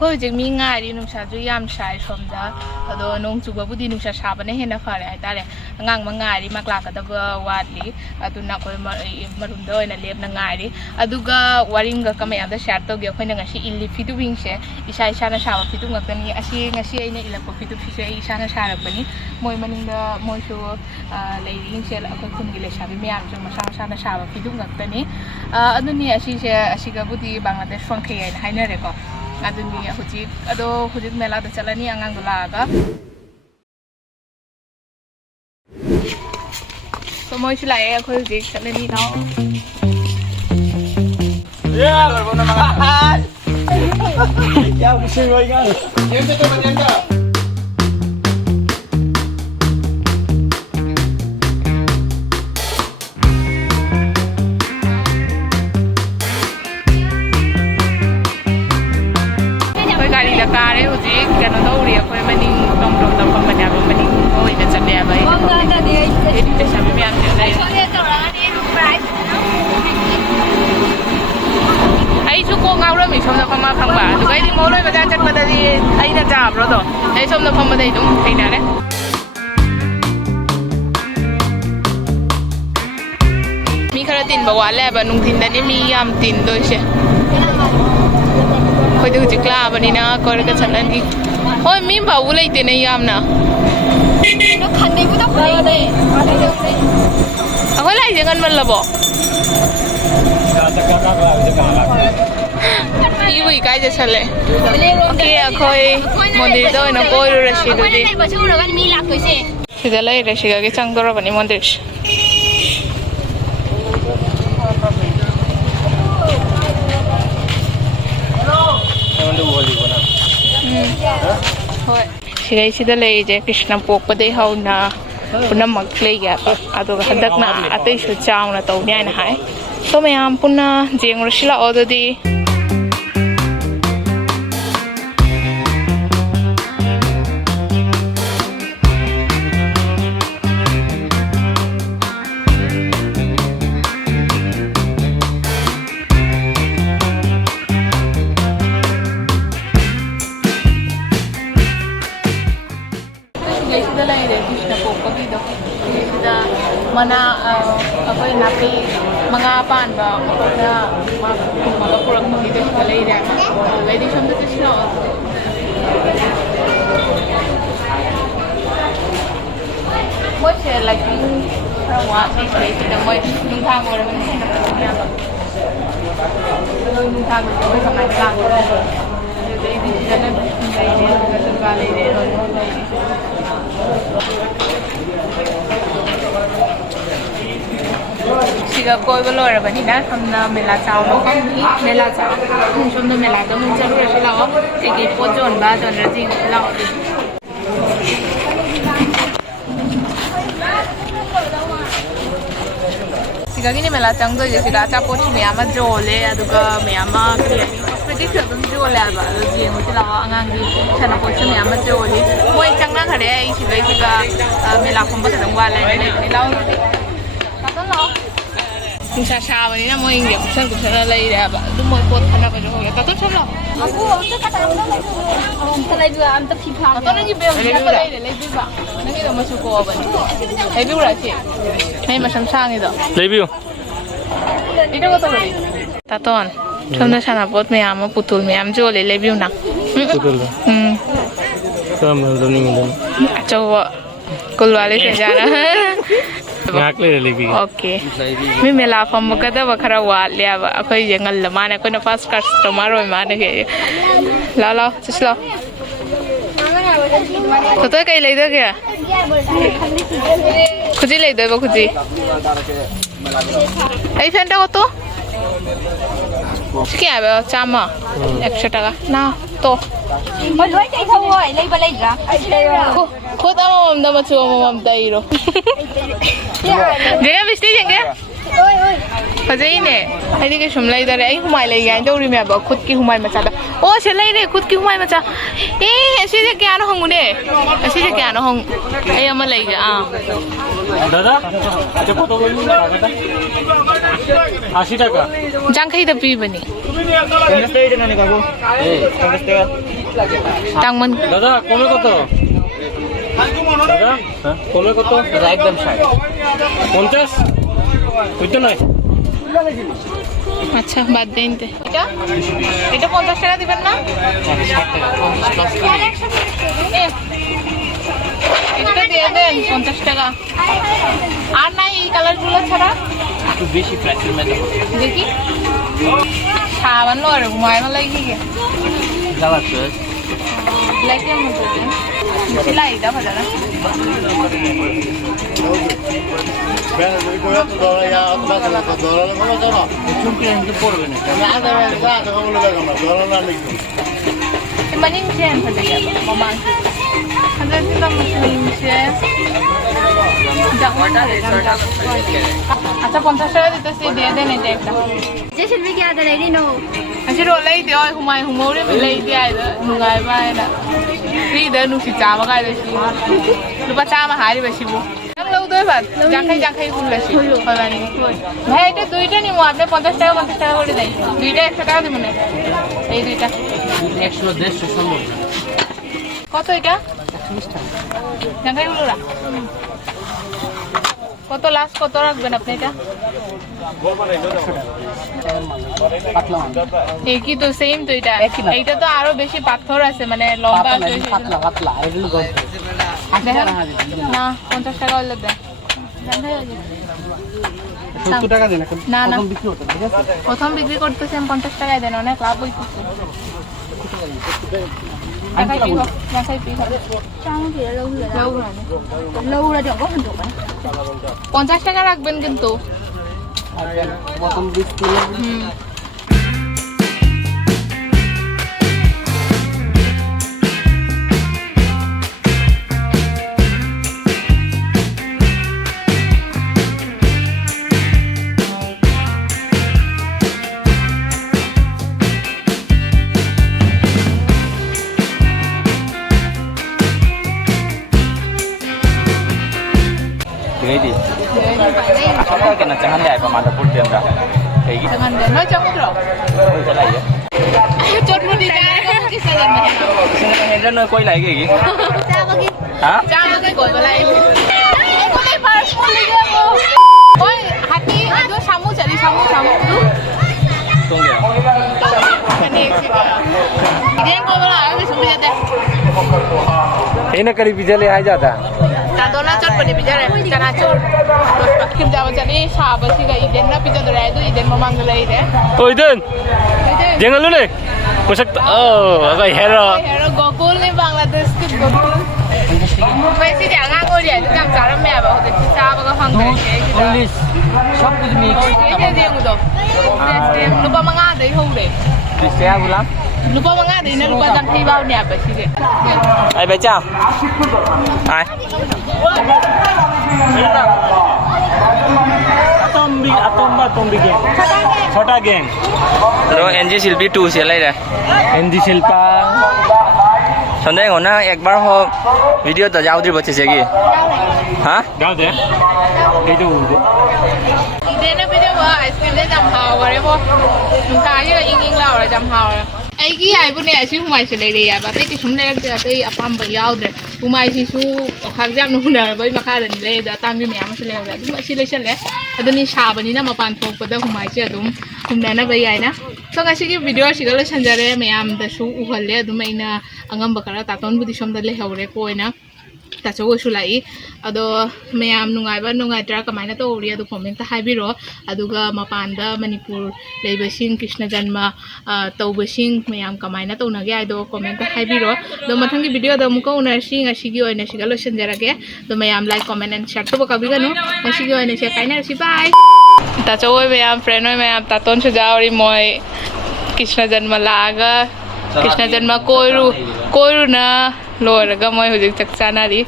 ก็จะมีง่ายดีนุ่งชาจุยามชายชมจ้าแต่น้องจูบบุดีนุ่งชาชาบันให้เห็นนะฝ่ายไอ้ตาเลยงางมันง่ายดีมากลากระดับวาดลีตุนนักคนมารุนด้วยนั่นเลี้ยบง่ายดีดูก็วาริงก็ไม่เอาแต่ชาร์ตตัวเกี่ยวกับงั้นสิอิลลิฟิตุวิ่งเช่อิชานะชาฟิตุงักนี่อาชีงั้นสิไอ้เนี่ยอิลลักฟิตุฟิเช่อิชานะชาแบบนี้มวยมันก็มวยชัวเลยวิ่งเช่แล้วก็คุณกิเลสชาบิไม่ยามจงมาชานะชาฟิตุงักนี่อันนี้อาชีก็บุดีบางประเทศฟังเขียนให้เนี่ยเด็กก็อันนี้หุ่นเมล่าแต่เจริญนี่อังกุลาก็สมัยที่ไรอะหุ่นจิกเจริญนี่เนาะเย้เราเป็นนักการยาวชิงเลยกันยังจะตัวมันยังจะการเนี่ยหุ่นจิกกันต้องเรียกคนมันนิ่งต้องมันยาวมันนิ่งโอ้ยจะจัดแย่ไปจะใช้ไม่ยากเดี๋ยวได้ไอ้ชุกโกงเอาเรื่องมีชมนะพม่าพังบ่าดูไอ้ที่โม้เลยมาได้จัดมาได้ดีไอ้เนี่ยจับเราต่อไอ้ชมนะพม่าได้ตรงไหนเนี่ยมีคาราตินบอกว่าแล้วนุ่งทินแต่นี่มียำตินด้วยใช่คอยดูจิกล้าบันนี้นะก็เลยก็ฉันนั่นอีกโอ้ยมีบ่าวเลยตินในยำนะแล้วคันนี้ก็ต้องไปเลยเอาไว้ไรยังงั้นมันละบอกอีวีใกล้จะฉันเลยโอเคคอยโมเดลด้วยนะคอยรู้สิดูดิสิจะเลยรู้สิก็จังตัวเราบันนี้โมเดลSigai sida lay je Krishna pokpa dei hauna punna maklei ya adu hadakna atei su chaung na to nyai na hai so mayam punna jeng rashila ododi mana apa yang napi mengapan bang na mga kurang begitu sekali dah lady sampai tu sih moi share like rawat ni kita moi nungtang orang ni nungtang moi sangat lang jadi di sana ini sekali dia siga koi balo ra bani na samna mela chao no kam ni mela chao mun som no mela to mun charu ra lao te ki pojon ba jon ra jing lao siga gini mela chang do je siga cha pot me ama jole aduga me ama kriya cosmetic dum jole ba jing mu lao angang gi chana pot me ama jole moi chang na khare ai siga mela khom ba dang wa lai ni laoคุณชาวันนี้นะมวยเก็บเส้นกุศลอะไรเนี่ยแบบดูมวยปวดขนาดไปจนหัวแต่ต้นชอบหรอกูจะกระทำอะไรอะไรด้วยอันจะพิพากษาต้นนั่งกินเบลล์อะไรเลยพี่บ้านั่งกินเรามาชูโกบันเลยพี่อะไรสิให้มาช้ำช่างนี่ต่อเลยพี่นี่ก็ต้องเลยตาต้นชมด้วยชนะปวดไม่ยามมาปุตุลไม่ยามโจเลยพี่นะปุตุลก็มันตรงนี้มันโจกุลวาลิเสียจานะงักเลยเลยพี่โอเคไม่เวลาฟังมุกได้ว่าคาราวะเลี้ยบอ่ะก็ยังงั้นละมาเนี่ยก็นับ fast card สมาร์ทมาเนี่ยแล้วจะสลบตัวใครเลยด้วยกันคุจิเลยด้วยป่ะคุจิไอ้เพื่อนเด็กตัวกี่อะไรจำอ่ะ100 টাকাน่าโตมันด้วยใจเขาเลยเลยไปเลยจ้ะคุดเอามาดมาชัวมาได้หรอเดี๋ยวไปสตียังไง ꯐꯖꯩꯅꯦ ꯑꯩꯗꯤ ꯀꯩꯁꯨꯝ ꯂꯩꯗꯔꯦ ꯑꯩ ꯍꯨꯃꯥꯏ ꯂꯩ ꯀꯥꯏꯅ ꯇꯧꯔꯤꯃꯦꯕ ꯈꯨꯠꯀꯤ ꯍꯨꯃꯥꯏ ꯃꯆꯥꯗ ꯑꯣ ꯁꯤ ꯂꯩꯔꯦ ꯈꯨꯠꯀꯤ ꯍꯨꯃꯥꯏ ꯃꯆꯥ ꯑꯁꯤꯁꯦ ꯀꯌꯥꯅꯣ ꯍꯪꯉꯨꯅꯦ ꯑꯁꯤꯁꯦ ꯀꯌꯥꯅꯣ ꯍꯪ ꯑꯩ ꯑꯃ ꯂꯩꯒꯦ দাদা আচ্ছা কত বলুন টাকাটা 80 টাকা ꯌꯥꯡꯈꯩꯗ ꯄꯤꯕꯅꯤ তাংমন দাদা কমে কত দাদা কমে কত একদম 50 বুঝতে নয় আচ্ছা বাদ দেন এটা 50 টাকা দিবেন না এটা দিয়ে দেন 50 টাকা আর নাই এই কালারগুলো ছাড়া একটু বেশি প্রাইসের মধ্যে দেখি সাবান আর ঘুমানো লাগি জ্বালাচ্ছে লাগে মতো সিলাই এটা ভালো না চুমকি এমনি পড়বে না maning chen pada ya mamang ada sila muslim chen jakarta acha 50 টাকা দিতেছি দিয়ে দেন এটা একটা যে শিল্পী কি আদা রেডি নো আচ্ছা রোলাই দিও হুমাই হুমোরে মিলাই দিয়াই da নুগাই বায়না ফ্রি da নুসি চামা গাই দেছি লুপা চামা হারি বেশিবো আমি লউ দই বাদ জাখাই কুললাছি হবানি ভাই এটা দুইটা নিমু আপনি 50 টাকা করে দেই দুইটা 100 টাকা দিমু না এই দুইটা 100 150 সম্ভব কত এটা 120 টাকা জাখাই গুলোরা কত লাস্ট কত রাখবেন আপনি এটা একই তো সেম তো এটা এইটা তো আরো বেশি পাথর আছে মানে লম্বা আছে পাতলা এগুলো না 50 টাকা হলে দেন 70 টাকা দেন না না বিক্রি হতো ঠিক আছে প্রথম বিক্রি করতেছেন 50 টাকায় দেন অনেক লাভ হইতেছে জাখাই পি চামু কি লউ রা জগো হন জগো 50 টাকা রাখবেন কিন্তু প্রথম বিক্রি Ready. Apa kena jangan lihat pemanda putih anda. Kayak gitu. jangan deh mau campur loh Oh, jalan ya. chốt luôn đi ra không cái sao mà Sini kan Hendra nak koi lagi gitu. চা বাকি Hah? Jangan cái gối vào lại em có lấy parasol lấy ra không ôi hati itu samu jadi samu tuh Tunggu ya. cái này sih ini yang kau malah habis sudah deh Ini kali bija le aja dah. Tadona chot pada bicara cara chot kim jawa jadi sahabat sih kayak iden na pijat dari itu iden memang gelai deh Oh, Iden. Jangan lu deh. Masak oh, apa hero. hero Gokul nih Bangladesh ke Gokul Messi jangan ngồi dia itu kan cara meh apa udah kita apa kau hanggar gitu सब कुछ mix. ini dia gitu lupa mengadai hau deh Saya ulang. lupa mengadai ini lupa jangan bau nih apa sih deh Ai baca. Ai. Atombi geng. छोटा gang लो NG शिल्पी 2 से लाई रे NG Shilpa संदेह हो ना एक बार हो वीडियो तो जाओ बच्चे से की हाँ गाँव दे ये जो उनको iden na pijat wah ice cream deh jam hao करे वो chúng ta như là ing lao rồi jam hao rồi ai cái ai bữa nay sih humai sih lagi ya tapi cái chúng này cái cái apa bayau deh humai sih su khang jam nu na bởi mà khai lên leh dah tam như mẹ mà sih leh dah cuma sih leh ada nih sah bani na mapan thok pada humai sih adum humna na bayai na so ngasih cái video sih kalau sanjare mẹ am dah su uhal leh adum ina angam bakara taton budi som dah leh hore koi na tacho sulai ado mayam nungai ba nungai tra kamaina to ori adu comment ta haibiro aduga mapanda manipur leibasing krishna janma tawbasing mayam kamaina to nage aido comment ta haibiro do mathangi video do muko una sing asigi oina sigalo sanjarage do mayam like comment and share to bakabiga no asigi oina se kaina si bye tacho oi mayam friend oi mayam taton sujaori moi krishna janma laga krishna janma koiru na loiraga moi hujik chak chanari